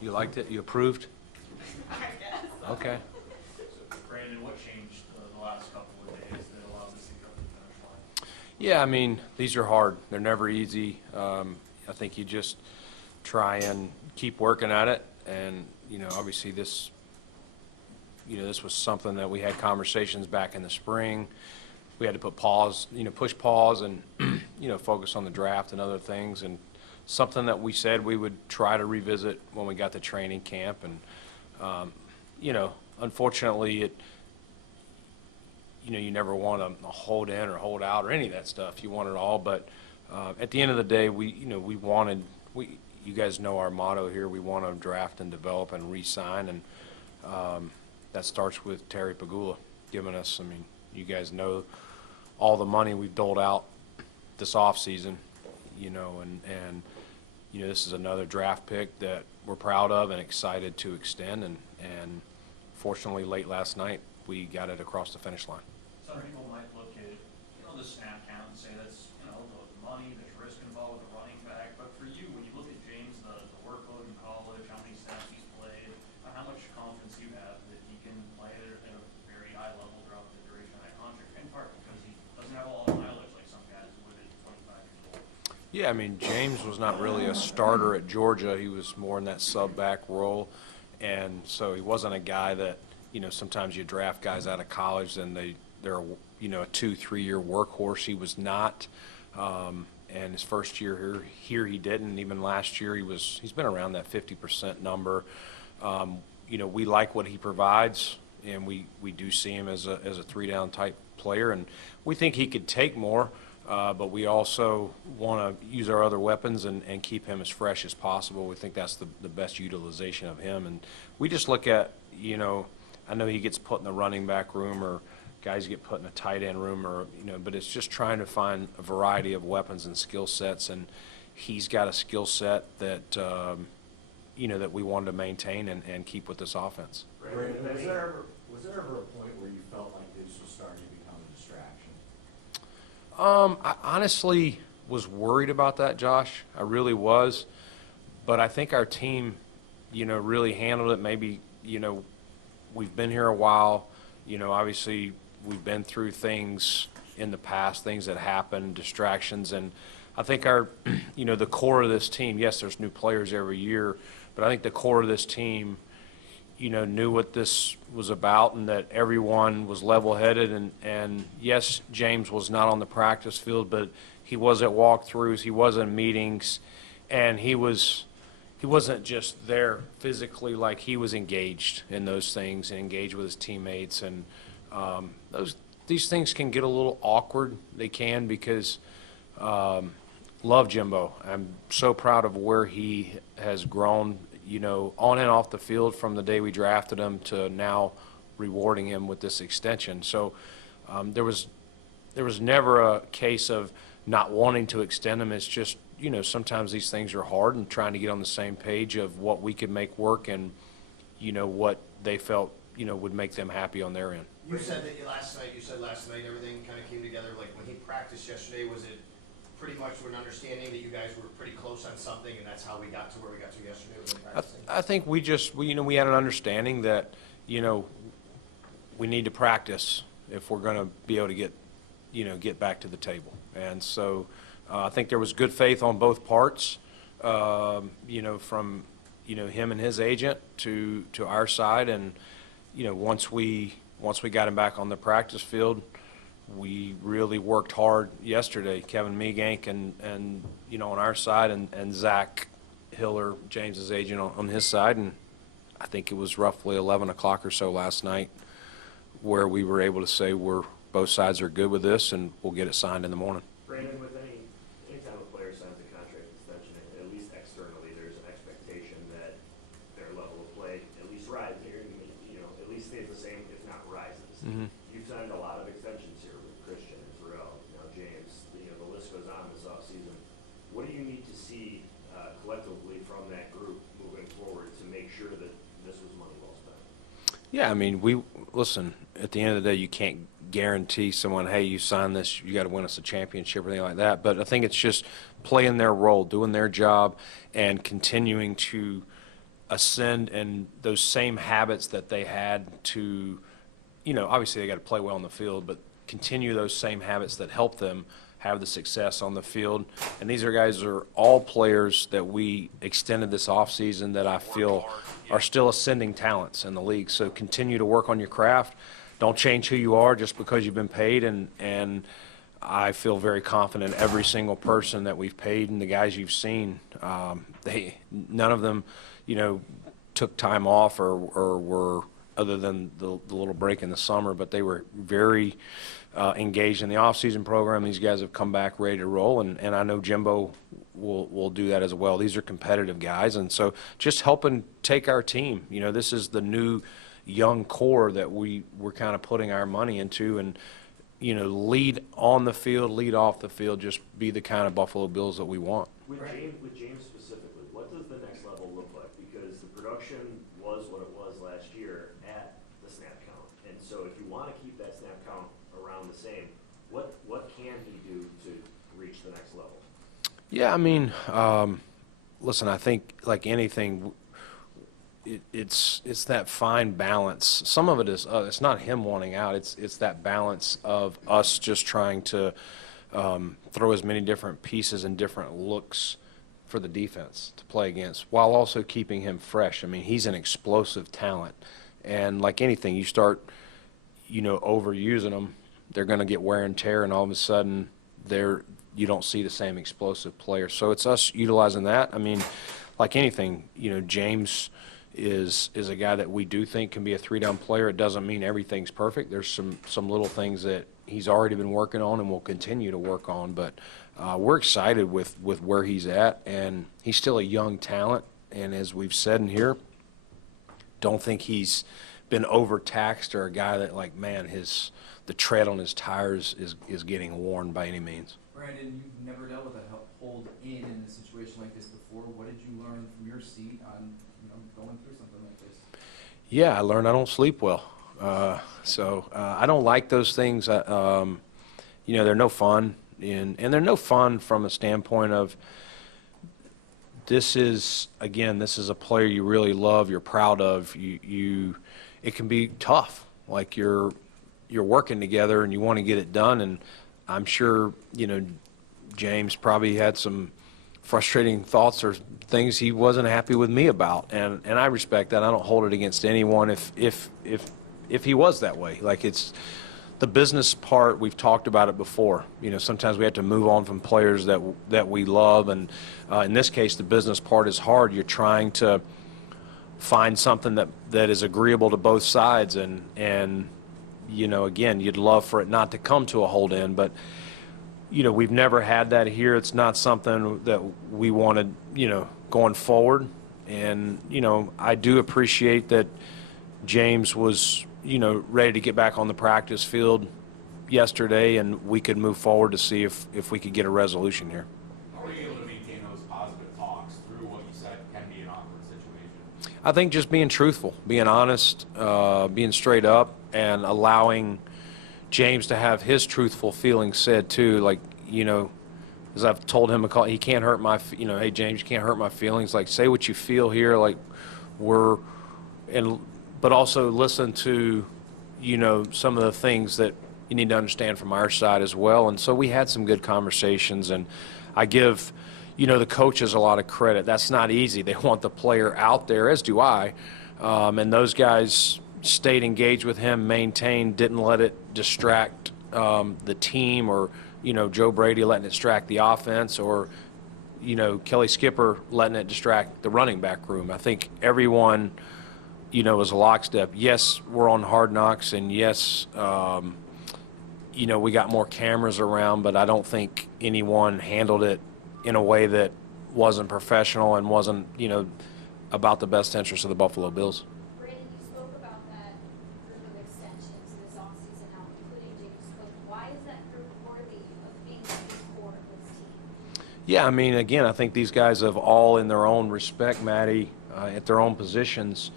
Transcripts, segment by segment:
You liked it? You approved? I guess. Okay. So, Brandon, what changed the last couple of days that allowed this to come to the finish line? Yeah, I mean, these are hard. They're never easy. I think you just try and keep working at it. And, obviously this was something that we had conversations back in the spring. We had to put pause, push pause and, focus on the draft and other things. And something that we said we would try to revisit when we got to training camp. And, unfortunately, you never want to hold in or hold out or any of that stuff. You want it all. But at the end of the day, you guys know our motto here. We want to draft and develop and re-sign. And that starts with Terry Pagula giving us, you guys know all the money we've doled out this offseason, and this is another draft pick that we're proud of and excited to extend. And fortunately, late last night, we got it across the finish line. Some people might look at, the snap count and say that's, the money, there's risk involved with the running back. But for you, when you look at James, the workload in college, how many snaps he's played, how much confidence you have that he can play at a very high level throughout the duration of that contract, in part because he doesn't have a lot of mileage like some guys would at 25 years old. Yeah, James was not really a starter at Georgia. He was more in that sub-back role. And so he wasn't a guy that, sometimes you draft guys out of college and they're a 2-3 year workhorse. He was not. And his first year here he didn't. Even last year he's been around that 50% number. We like what he provides, and we do see him as a 3-down type player, and we think he could take more. But we also want to use our other weapons and keep him as fresh as possible. We think that's the best utilization of him. And we just look at, I know he gets put in the running back room or guys get put in a tight end room or, but it's just trying to find a variety of weapons and skill sets. And he's got a skill set that, that we wanted to maintain and keep with this offense. Brandon, was there ever a point where you felt like this was starting to become a distraction? I honestly was worried about that, Josh. I really was. But I think our team, really handled it. Maybe, we've been here a while. Obviously we've been through things in the past, things that happen, distractions. And I think our, the core of this team, yes, there's new players every year, but I think the core of this team, knew what this was about and that everyone was level-headed. And yes, James was not on the practice field, but he was at walkthroughs, he was in meetings, and he wasn't just there physically, like he was engaged in those things and engaged with his teammates. And these things can get a little awkward. They can, because love Jimbo. I'm so proud of where he has grown, on and off the field from the day we drafted him to now rewarding him with this extension. So there was never a case of not wanting to extend him. It's just, sometimes these things are hard, and trying to get on the same page of what we could make work and, what they felt, would make them happy on their end. You said that last night everything kind of came together. Like when he practiced yesterday, was it pretty much with an understanding that you guys were pretty close on something, and that's how we got to where we got to yesterday with him practicing? I think we had an understanding that, we need to practice if we're going to be able to get back to the table. And so I think there was good faith on both parts, from, him and his agent to our side. And, once we got him back on the practice field, we really worked hard yesterday. Kevin Meegank and on our side, and Zach Hiller, James's agent, on his side. And I think it was roughly 11 o'clock or so last night where we were able to say both sides are good with this, and we'll get it signed in the morning. Brandon, with anytime a player signs a contract extension, at least externally, there's an expectation that their level of play at least rises here, at least stays the same, if not rises. Mm-hmm. You've signed a lot of extensions here with Christian and Terrell, James, the list goes on this offseason. What do you need to see collectively from that group moving forward to make sure that this was money well spent? Yeah, listen, at the end of the day, you can't guarantee someone, hey, you sign this, you got to win us a championship or anything like that. But I think it's just playing their role, doing their job, and continuing to, ascend and those same habits that they had to, obviously they got to play well on the field, but continue those same habits that help them have the success on the field. And these are all players that we extended this offseason that I feel are still ascending talents in the league. So continue to work on your craft. Don't change who you are just because you've been paid. And I feel very confident every single person that we've paid and the guys you've seen, none of them, took time off or were, other than the little break in the summer, but they were very engaged in the off-season program. These guys have come back ready to roll, and I know Jimbo will do that as well. These are competitive guys, and so just helping take our team. This is the new young core that we're kind of putting our money into, and lead on the field, lead off the field, just be the kind of Buffalo Bills that we want. With James specifically, what does the next level look like? Because the production was what it was last year at the snap count. And so if you want to keep that snap count around the same, what can he do to reach the next level? Yeah, listen, I think like anything, it's that fine balance. Some of it is it's not him wanting out. It's that balance of us just trying to throw as many different pieces and different looks for the defense to play against, while also keeping him fresh. He's an explosive talent, and like anything, you start overusing them, they're going to get wear and tear, and all of a sudden you don't see the same explosive player. So it's us utilizing that. Like anything, James is a guy that we do think can be a three-down player. It doesn't mean everything's perfect. There's some little things that he's already been working on and will continue to work on. But we're excited with where he's at, and he's still a young talent. And as we've said in here, don't think he's been overtaxed or a guy that the tread on his tires is getting worn by any means. Brandon, you've never dealt with a hold in a situation like this before. What did you learn from your seat on going through something like this? Yeah, I learned I don't sleep well. So I don't like those things. They're no fun. And they're no fun from a standpoint of this is a player you really love, you're proud of. It can be tough. Like you're working together and you want to get it done. And I'm sure, James probably had some frustrating thoughts or things he wasn't happy with me about, and I respect that. I don't hold it against anyone if he was that way. Like, it's the business part. We've talked about it before. Sometimes we have to move on from players that we love, and in this case, the business part is hard. You're trying to find something that is agreeable to both sides, and again, you'd love for it not to come to a hold in, but we've never had that here. It's not something that we wanted, going forward. And, I do appreciate that James was, ready to get back on the practice field yesterday, and we could move forward to see if we could get a resolution here. How were you able to maintain those positive talks through what you said can be an awkward situation? I think just being truthful, being honest, being straight up, and allowing James to have his truthful feelings said too. Like, as I've told him, he can't hurt my, hey James, you can't hurt my feelings. Like, say what you feel here. Like, but also listen to, some of the things that you need to understand from our side as well. And so we had some good conversations, and I give, the coaches a lot of credit. That's not easy. They want the player out there, as do I, and those guys stayed engaged with him, maintained, didn't let it distract the team, or Joe Brady letting it distract the offense, or Kelly Skipper letting it distract the running back room. I think everyone was a lockstep. Yes, we're on Hard Knocks, and yes, we got more cameras around, but I don't think anyone handled it in a way that wasn't professional and wasn't about the best interest of the Buffalo Bills. Brandon, you spoke about that group of extensions this offseason now, including James Cook. Why is that group worthy of being the big core of this team? Yeah, again, I think these guys have all, in their own respect, Maddie, at their own positions,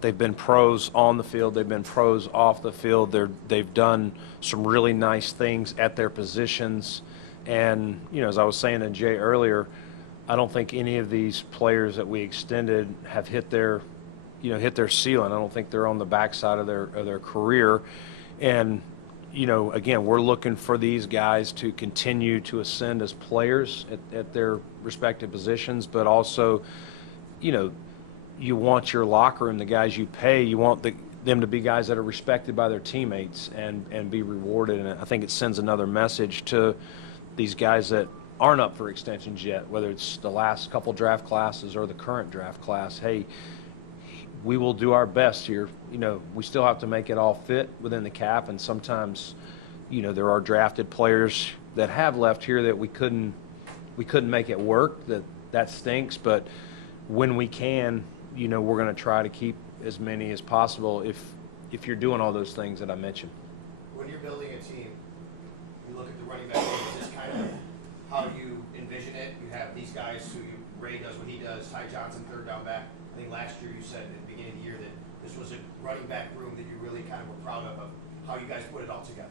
they've been pros on the field, they've been pros off the field. They've done some really nice things at their positions. And, as I was saying to Jay earlier, I don't think any of these players that we extended have hit their ceiling. I don't think they're on the backside of their career. And, again, we're looking for these guys to continue to ascend as players at their respective positions, but also, you want your locker room, the guys you pay, you want them to be guys that are respected by their teammates and be rewarded. And I think it sends another message to these guys that aren't up for extensions yet, whether it's the last couple draft classes or the current draft class. Hey, we will do our best here. We still have to make it all fit within the cap, and sometimes, there are drafted players that have left here that we couldn't make it work. That stinks, but when we can, we're going to try to keep as many as possible if you're doing all those things that I mentioned. When you're building a team, you look at the running back room, is this kind of how you envision it? You have these guys Ray does what he does, Ty Johnson, third down back. I think last year you said at the beginning of the year that this was a running back room that you really kind of were proud of how you guys put it all together.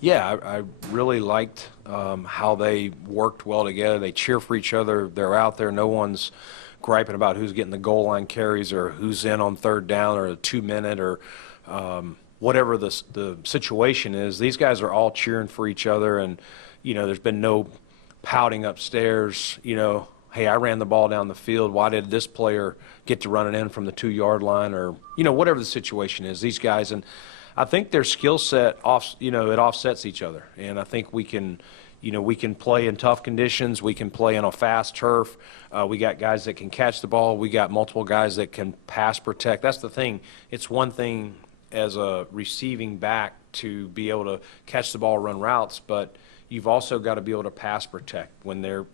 Yeah, I really liked how they worked well together. They cheer for each other. They're out there. No one's griping about who's getting the goal line carries or who's in on third down or a 2-minute or whatever the situation is. These guys are all cheering for each other, and, there's been no pouting upstairs, hey, I ran the ball down the field. Why did this player get to run it in from the 2-yard line, or whatever the situation is? These guys, and I think their skill set it offsets each other, and I think we can play in tough conditions. We can play in a fast turf. We got guys that can catch the ball. We got multiple guys that can pass protect. That's the thing. It's one thing as a receiving back to be able to catch the ball, run routes, but you've also got to be able to pass protect when they're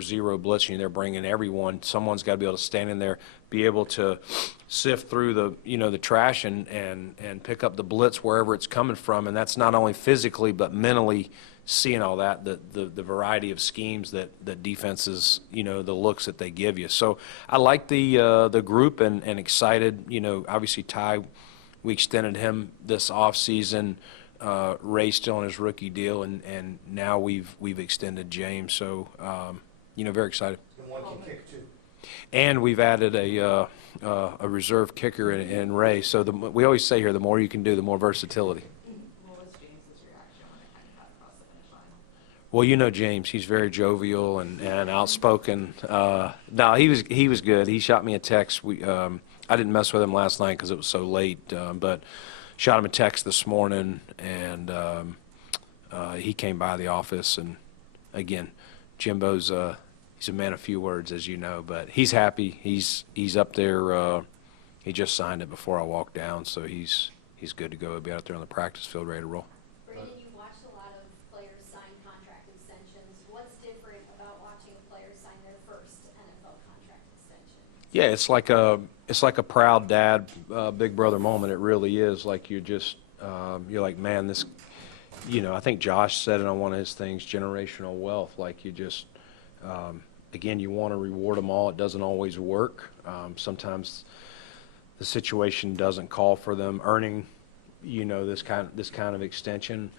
zero blitzing. They're bringing everyone. Someone's got to be able to stand in there, be able to sift through the trash and pick up the blitz wherever it's coming from. And that's not only physically but mentally seeing all that, the variety of schemes that defenses, the looks that they give you. So I like the group and excited. Obviously Ty, we extended him this offseason. Ray still on his rookie deal, and now we've extended James. So, very excited. And one can kick too. And we've added a reserve kicker in Ray. So we always say here, the more you can do, the more versatility. What was James's reaction when it kind of got across the finish line? Well, James, he's very jovial and outspoken. No, he was good. He shot me a text. I didn't mess with him last night because it was so late, but shot him a text this morning, and he came by the office. And again, Jimbo's he's a man of few words, as you know, but he's happy. He's up there. He just signed it before I walked down, so he's good to go. He'll be out there on the practice field, ready to roll. Brandon, you've watched a lot of players sign contract extensions. What's different about watching a player sign their first NFL contract extension? Yeah, it's like a proud dad, big brother moment. It really is. Like you're like, man, this, I think Josh said it on one of his things, generational wealth. Like you just, again, you want to reward them all. It doesn't always work. Sometimes the situation doesn't call for them earning, this kind of extension.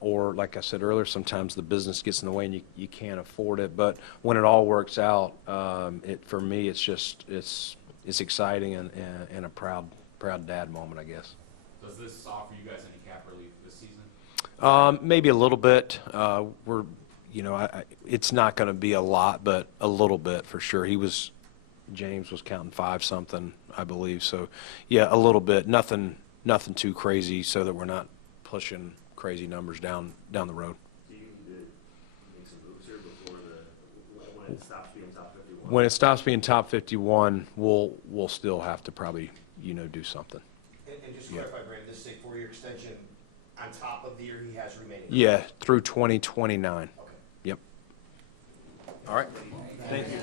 Or like I said earlier, sometimes the business gets in the way and you can't afford it. But when it all works out, for me, it's exciting and a proud dad moment, I guess. Does this offer you guys any cap relief this season? Maybe a little bit. It's not going to be a lot, but a little bit for sure. James was counting 5-something, I believe. So yeah, a little bit. Nothing too crazy, so that we're not pushing crazy numbers down the road. Do you need to make some moves here before when it stops being top 51? When it stops being top 51, we'll still have to probably do something. And just to clarify, Brandon, this is a 4-year extension on top of the year he has remaining? Yeah, through 2029. Okay. Yep. All right. Thank you.